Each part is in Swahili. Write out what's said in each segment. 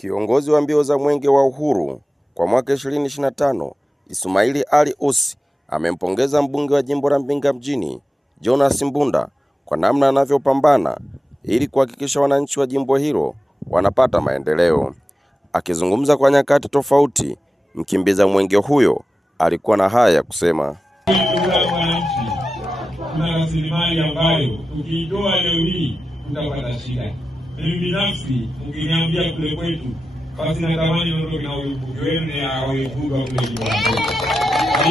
Kiongozi wa mbio za Mwenge wa Uhuru kwa mwaka 2025, Ismail Ali Ussi, amempongeza mbunge wa jimbo la Mbinga mjini, Jonas Mbunda, kwa namna anavyopambana ili kuhakikisha wananchi wa jimbo hilo wanapata maendeleo. Akizungumza kwa nyakati tofauti, mkimbiza mwenge huyo alikuwa na haya ya kusema. Kuna rasilimali ambayo ukiitoa leo hii utapata shida. Mimi binafsi mkiniambia kule kwetu, basi natamani ndio na uibuke wenu ya uibuka kule jimboni. Kwa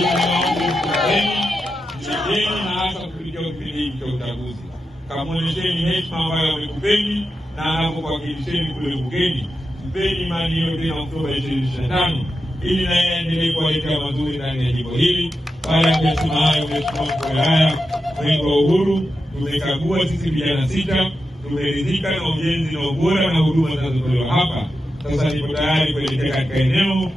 hiyo ni na hasa kupitia kipindi cha uchaguzi. Kamuonesheni heshima ambayo wamekupeni na anapokuwakilisheni kule bungeni. Mpeni imani hiyo tena Oktoba 2025 ili na yeye aendelee kuwaletea mazuri ndani ya jimbo hili. Baada ya heshima hayo, mheshimiwa mkuu wa haya Mwenge wa Uhuru, tumekagua sisi vijana 6, tumeridhika na ujenzi na ubora na huduma zinazotolewa hapa. Sasa nipo tayari kuelekea katika eneo.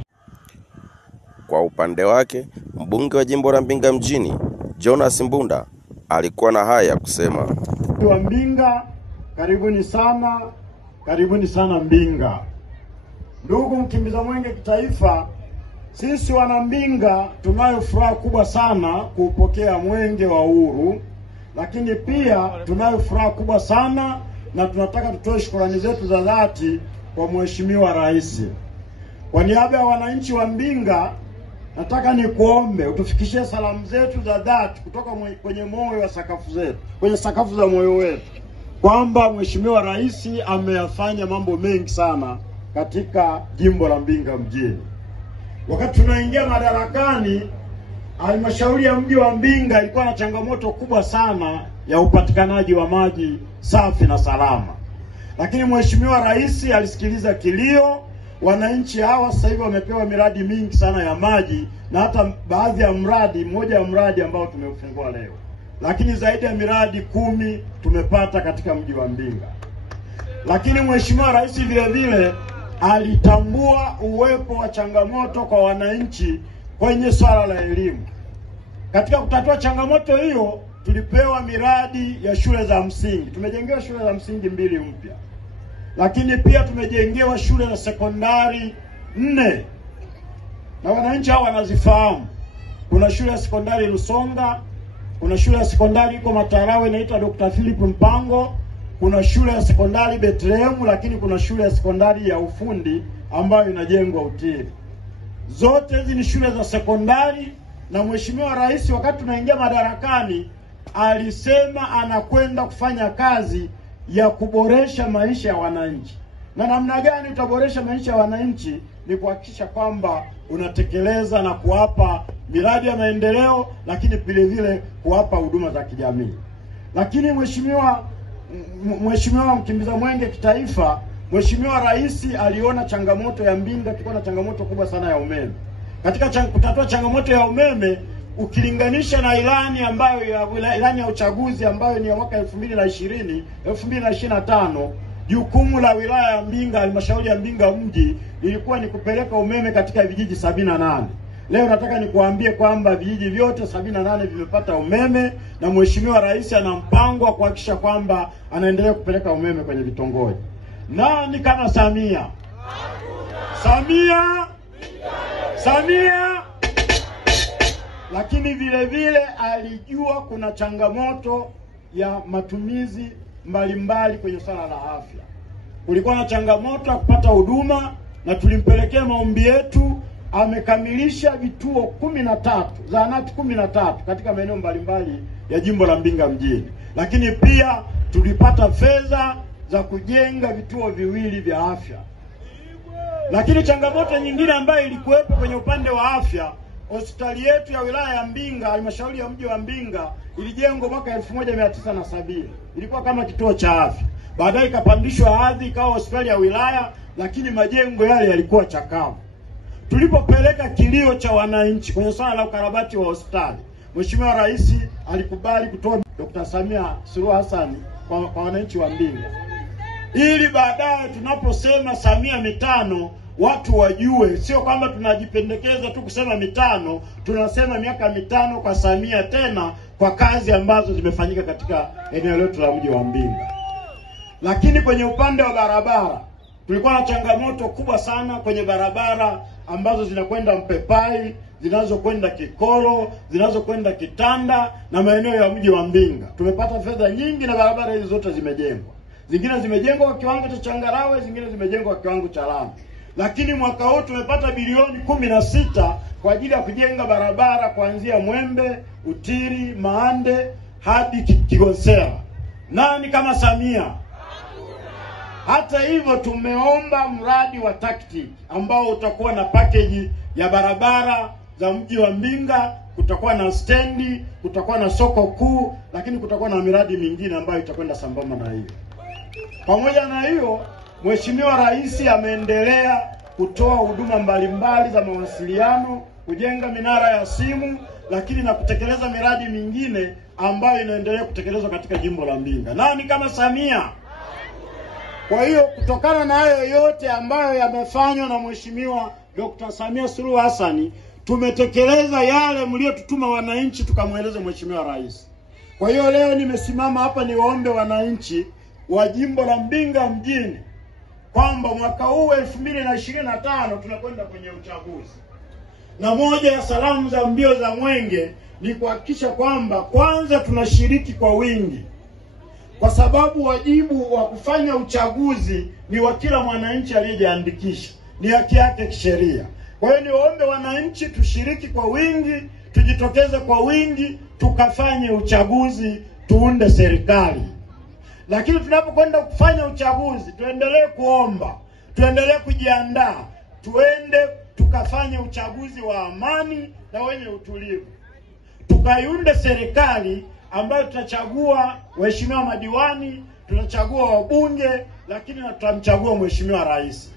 Kwa upande wake, mbunge wa jimbo la Mbinga mjini, Jonas Mbunda, alikuwa na haya ya kusema. Wa Mbinga, karibuni sana Mbinga. Ndugu mkimbiza mwenge kitaifa, sisi wana Mbinga tunayo furaha kubwa sana kupokea mwenge wa uhuru, lakini pia tunayo furaha kubwa sana na tunataka tutoe shukrani zetu za dhati kwa Mheshimiwa Rais. Kwa niaba ya wananchi wa Mbinga, nataka nikuombe utufikishie salamu zetu za dhati kutoka kwenye moyo wa sakafu zetu, kwenye sakafu za moyo wetu, kwamba Mheshimiwa Rais ameyafanya mambo mengi sana katika jimbo la Mbinga mjini. Wakati tunaingia madarakani, halmashauri ya mji wa Mbinga ilikuwa na changamoto kubwa sana ya upatikanaji wa maji safi na salama. Lakini Mheshimiwa Rais alisikiliza kilio. Wananchi hawa sasa hivi wamepewa miradi mingi sana ya maji, na hata baadhi ya mmoja ya mradi ambao tumeufungua leo. Lakini zaidi ya miradi 10 tumepata katika mji wa Mbinga. Lakini Mheshimiwa Rais vile vile alitambua uwepo wa changamoto kwa wananchi kwenye swala la elimu. Katika kutatua changamoto hiyo, tulipewa miradi ya shule za msingi. Tumejengewa shule za msingi 2 mpya. Lakini pia tumejengewa shule za sekondari 4. Na wananchi hao wanazifahamu. Kuna shule ya sekondari Lusonga, kuna shule ya sekondari iko Matarawe inaitwa Dr. Philip Mpango, kuna shule ya sekondari Bethlehem, lakini kuna shule ya sekondari ya ufundi ambayo inajengwa Utiri. Zote hizi ni shule za sekondari, na Mheshimiwa Rais wakati tunaingia madarakani alisema anakwenda kufanya kazi ya kuboresha maisha ya wananchi. Na namna gani utaboresha maisha ya wananchi? Ni kuhakikisha kwamba unatekeleza na kuwapa miradi ya maendeleo, lakini vile vile kuwapa huduma za kijamii. Lakini Mheshimiwa mkimbiza mwenge kitaifa, Mheshimiwa Rais aliona changamoto ya Mbinga. Tulikuwa na changamoto kubwa sana ya umeme. Katika kutatua changamoto ya umeme, ukilinganisha na ilani ya uchaguzi ambayo ni ya mwaka 2025, jukumu la wilaya ya Mbinga, halmashauri ya Mbinga mji, ilikuwa ni kupeleka umeme katika vijiji 78. Leo nataka nikuambie kwamba vijiji vyote 78 vimepata umeme, na Mheshimiwa Rais ana mpango wa kuhakikisha kwamba anaendelea kupeleka umeme kwenye vitongoji. Nani kama Samia? Samia. Lakini vile vile alijua kuna changamoto ya matumizi mbalimbali kwenye swala la afya. Kulikuwa na changamoto ya kupata huduma, na tulimpelekea maombi yetu. Amekamilisha vituo 13, zahanati 13 katika maeneo mbalimbali ya jimbo la Mbinga mjini. Lakini pia tulipata fedha za kujenga vituo 2 vya afya. Lakini changamoto nyingine ambayo ilikuwepo kwenye upande wa afya, hospitali yetu ya wilaya ya Mbinga, halmashauri ya mji wa Mbinga, ilijengwa mwaka 1970. Ilikuwa kama kituo cha afya. Baadaye ikapandishwa hadhi ikawa hospitali ya wilaya, lakini majengo yale yalikuwa chakavu. Tulipopeleka kilio cha wananchi kwenye swala la ukarabati wa hospitali, Mheshimiwa Rais alikubali kutoa Dr. Samia Suluhu Hassan kwa wananchi wa Mbinga. Ili baadaye tunaposema Samia mitano, watu wajue sio kwamba tunajipendekeza tu kusema mitano, tunasema miaka 5 kwa Samia, tena kwa kazi ambazo zimefanyika katika eneo letu la mji wa Mbinga. Lakini kwenye upande wa barabara, tulikuwa na changamoto kubwa sana kwenye barabara ambazo zinakwenda Mpepai, zinazokwenda Kikoro, zinazokwenda Kitanda na maeneo ya mji wa Mbinga. Tumepata fedha nyingi na barabara hizo zote zimejengwa. Zingine zimejengwa kwa kiwango cha changarawe, zingine zimejengwa kwa kiwango cha lami. Lakini mwaka huu tumepata bilioni 16 kwa ajili ya kujenga barabara kuanzia Mwembe, Utiri, Maande hadi Kigonsera. Nani kama Samia? Hata hivyo tumeomba mradi wa TACTIC ambao utakuwa na package ya barabara za mji wa Mbinga, kutakuwa na stendi, kutakuwa na soko kuu, lakini kutakuwa na miradi mingine ambayo itakwenda sambamba na hiyo. Pamoja na hiyo, Mheshimiwa Rais ameendelea kutoa huduma mbalimbali za mawasiliano, kujenga minara ya simu, lakini na kutekeleza miradi mingine ambayo inaendelea kutekelezwa katika jimbo la Mbinga. Nani kama Samia? Kwa hiyo kutokana na hayo yote ambayo yamefanywa na Mheshimiwa Dr. Samia Suluhu Hassan, tumetekeleza yale mliotutuma wananchi tukamweleze Mheshimiwa Rais. Kwa hiyo leo nimesimama hapa niwaombe wananchi wa jimbo la Mbinga mjini kwamba mwaka huu 2025 tunakwenda kwenye uchaguzi. Na moja ya salamu za mbio za Mwenge ni kuhakikisha kwamba kwanza tunashiriki kwa wingi, kwa sababu wajibu wa kufanya uchaguzi ni wa kila mwananchi aliyejiandikisha, ni haki yake kisheria. Kwa hiyo niwaombe wananchi tushiriki kwa wingi, tujitokeze kwa wingi, tukafanye uchaguzi, tuunde serikali. Lakini tunapokwenda kufanya uchaguzi, tuendelee kuomba, tuendelee kujiandaa, tuende tukafanye uchaguzi wa amani na wenye utulivu. Tukaiunde serikali ambayo tutachagua waheshimiwa madiwani, tutachagua wabunge, lakini na tutamchagua Mheshimiwa Rais.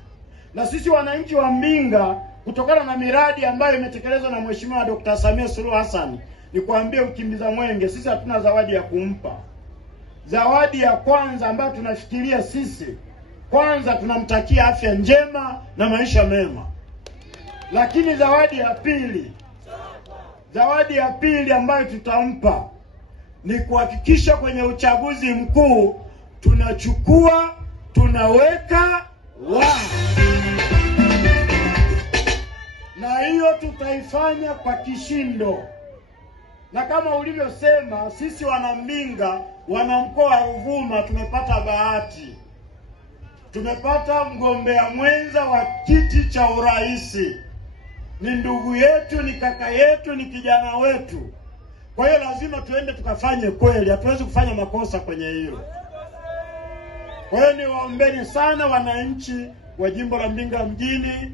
Na sisi wananchi wa Mbinga, kutokana na miradi ambayo imetekelezwa na Mheshimiwa Dr. Samia Suluhu Hassan, ni kuambia ukimbiza Mwenge sisi hatuna zawadi ya kumpa. Zawadi ya kwanza ambayo tunafikiria sisi, kwanza tunamtakia afya njema na maisha mema. Lakini zawadi ya pili ambayo tutampa ni kuhakikisha kwenye uchaguzi mkuu tunachukua, tunaweka na hiyo tutaifanya kwa kishindo. Na kama ulivyosema, sisi wana Mbinga, wana mkoa wa Ruvuma tumepata bahati. Tumepata mgombea mwenza wa kiti cha urais. Ni ndugu yetu, ni kaka yetu, ni kijana wetu. Kwa hiyo lazima tuende tukafanye kweli, hatuwezi kufanya makosa kwenye hilo. Kwa hiyo niwaombeni sana wananchi wa jimbo la Mbinga mjini.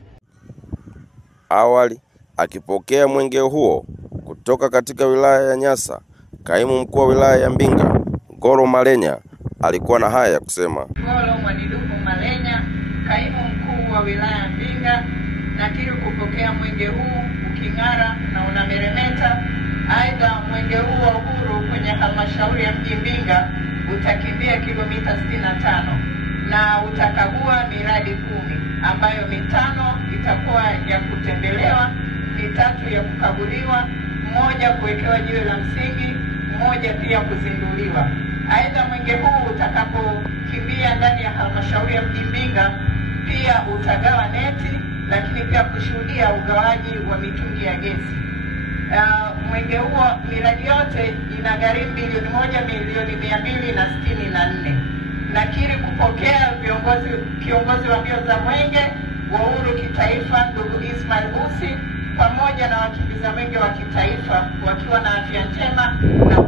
Awali akipokea mwenge huo kutoka katika wilaya ya Nyasa, kaimu mkuu wa wilaya ya Mbinga, Ngolo Malenya, alikuwa na haya ya kusema. Ngolo Mwaniduku Malenya, kaimu mkuu wa wilaya ya Mbinga, nakiri kupokea mwenge huu uking'ara na unameremeta. Aidha, mwenge huu wa uhuru kwenye halmashauri ya mji Mbinga utakimbia kilomita 65 na utakagua miradi 10 ambayo 5 itakuwa ya kutembelewa, 3 ya kukaguliwa, 1 kuwekewa jiwe la msingi, 1 pia kuzinduliwa. Aidha, mwenge huu utakapokimbia ndani ya halmashauri ya mji Mbinga pia utagawa neti, lakini pia kushuhudia ugawaji wa mitungi ya gesi. Mwenge huo, miradi yote inagharimu bilioni 1,264,000. Nakiri kupokea kiongozi wa mbio za mwenge wa uhuru kitaifa ndugu Ismail Usi pamoja na wakimbiza mwenge wa kitaifa wakiwa na afya njema na